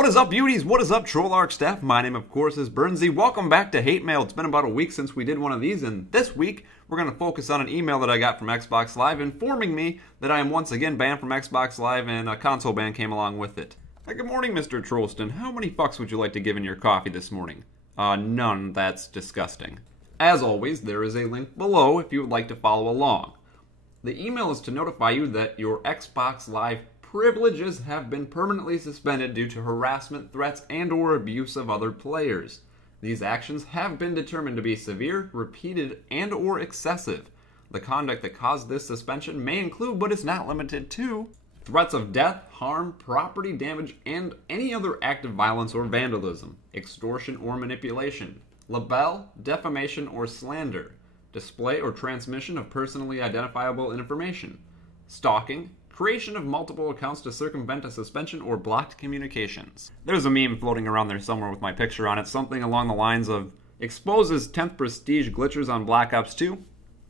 What is up, beauties? What is up, Trollarch staff? My name, of course, is Bernsey. Welcome back to Hate Mail. It's been about a week since we did one of these, and this week we're going to focus on an email that I got from Xbox Live informing me that I am once again banned from Xbox Live, and a console ban came along with it. Good morning, Mr. Trollston. How many fucks would you like to give in your coffee this morning? None. That's disgusting. As always, there is a link below if you would like to follow along. The email is to notify you that your Xbox Live privileges have been permanently suspended due to harassment, threats, and/or abuse of other players. These actions have been determined to be severe, repeated, and/or excessive. The conduct that caused this suspension may include, but is not limited to, threats of death, harm, property damage, and any other act of violence or vandalism, extortion or manipulation, libel, defamation, or slander, display or transmission of personally identifiable information, stalking, creation of multiple accounts to circumvent a suspension or blocked communications. There's a meme floating around there somewhere with my picture on it, something along the lines of, exposes 10th prestige glitchers on Black Ops 2,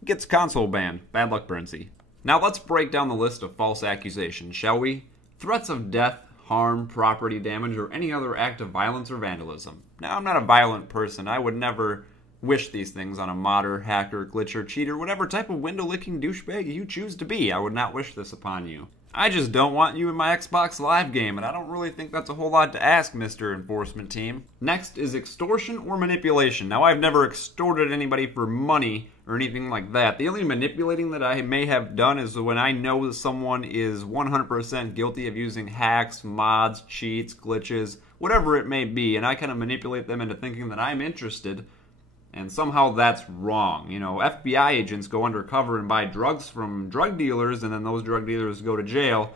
gets console banned. Bad luck, Bernsey. Now let's break down the list of false accusations, shall we? Threats of death, harm, property damage, or any other act of violence or vandalism. Now, I'm not a violent person. I would never wish these things on a modder, hacker, glitcher, cheater, whatever type of window-licking douchebag you choose to be. I would not wish this upon you. I just don't want you in my Xbox Live game, and I don't really think that's a whole lot to ask, Mr. Enforcement Team. Next is extortion or manipulation. Now, I've never extorted anybody for money or anything like that. The only manipulating that I may have done is when I know that someone is 100% guilty of using hacks, mods, cheats, glitches, whatever it may be, and I kind of manipulate them into thinking that I'm interested. And somehow that's wrong. You know, FBI agents go undercover and buy drugs from drug dealers, and then those drug dealers go to jail.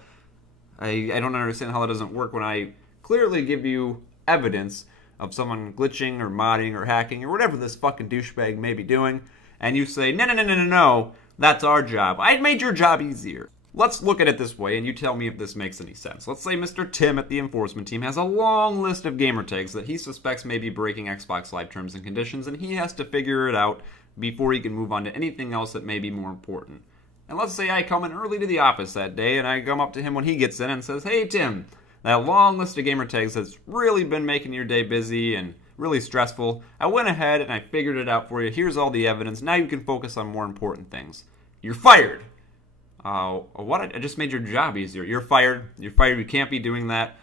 I don't understand how that doesn't work when I clearly give you evidence of someone glitching or modding or hacking or whatever this fucking douchebag may be doing, and you say, no, that's our job. I made your job easier. Let's look at it this way, and you tell me if this makes any sense. Let's say Mr. Tim at the enforcement team has a long list of gamer tags that he suspects may be breaking Xbox Live terms and conditions, and he has to figure it out before he can move on to anything else that may be more important. And let's say I come in early to the office that day, and I come up to him when he gets in and says, hey Tim, that long list of gamer tags has really been making your day busy and really stressful. I went ahead and I figured it out for you. Here's all the evidence. Now you can focus on more important things. You're fired. What? I just made your job easier. You're fired. You're fired. You can't be doing that.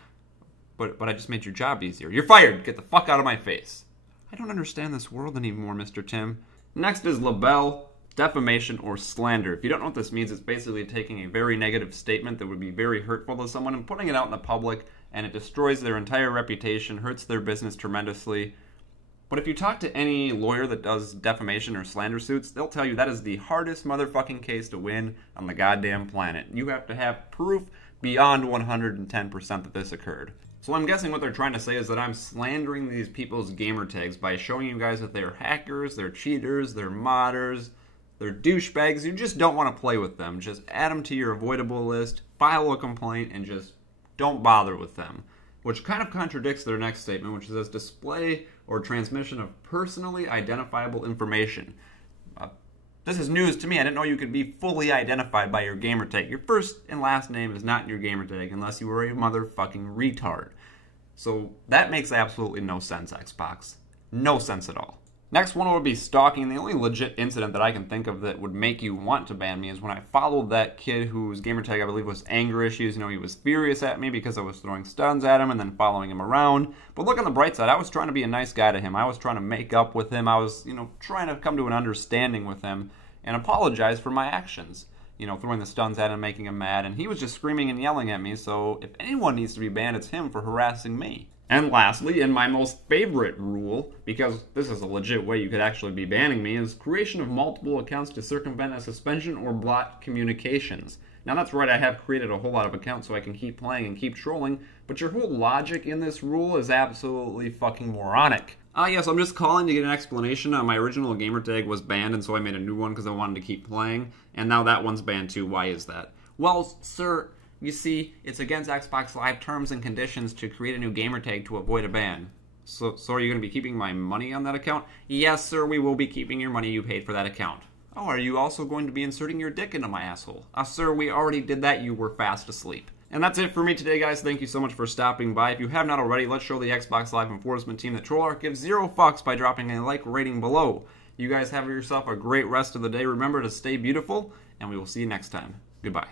But I just made your job easier. You're fired. Get the fuck out of my face. I don't understand this world anymore, Mr. Tim. Next is libel, defamation, or slander. If you don't know what this means, it's basically taking a very negative statement that would be very hurtful to someone and putting it out in the public, and it destroys their entire reputation, hurts their business tremendously. But if you talk to any lawyer that does defamation or slander suits, they'll tell you that is the hardest motherfucking case to win on the goddamn planet. You have to have proof beyond 110% that this occurred. So I'm guessing what they're trying to say is that I'm slandering these people's gamer tags by showing you guys that they're hackers, they're cheaters, they're modders, they're douchebags. You just don't want to play with them. Just add them to your avoidable list, file a complaint, and just don't bother with them. Which kind of contradicts their next statement, which says display or transmission of personally identifiable information. This is news to me. I didn't know you could be fully identified by your gamertag. Your first and last name is not in your gamertag unless you were a motherfucking retard. So that makes absolutely no sense, Xbox. No sense at all. Next one would be stalking. The only legit incident that I can think of that would make you want to ban me is when I followed that kid whose gamertag I believe was anger issues. You know, he was furious at me because I was throwing stuns at him and then following him around. But look on the bright side, I was trying to be a nice guy to him. I was trying to make up with him. I was, trying to come to an understanding with him and apologize for my actions. Throwing the stuns at him, making him mad, and he was just screaming and yelling at me, so if anyone needs to be banned, it's him for harassing me. And lastly, and my most favorite rule, because this is a legit way you could actually be banning me, is creation of multiple accounts to circumvent a suspension or block communications. Now that's right, I have created a whole lot of accounts so I can keep playing and keep trolling, but your whole logic in this rule is absolutely fucking moronic. Yes, I'm just calling to get an explanation. My original gamertag was banned, and so I made a new one because I wanted to keep playing, and now that one's banned too. Why is that? Well, sir, you see, it's against Xbox Live terms and conditions to create a new gamertag to avoid a ban. So are you going to be keeping my money on that account? Yes, sir, we will be keeping your money you paid for that account. Oh, are you also going to be inserting your dick into my asshole? Sir, we already did that. You were fast asleep. And that's it for me today, guys. Thank you so much for stopping by. If you have not already, let's show the Xbox Live Enforcement team that Trollarch gives 0 fucks by dropping a like rating below. You guys have yourself a great rest of the day. Remember to stay beautiful, and we will see you next time. Goodbye.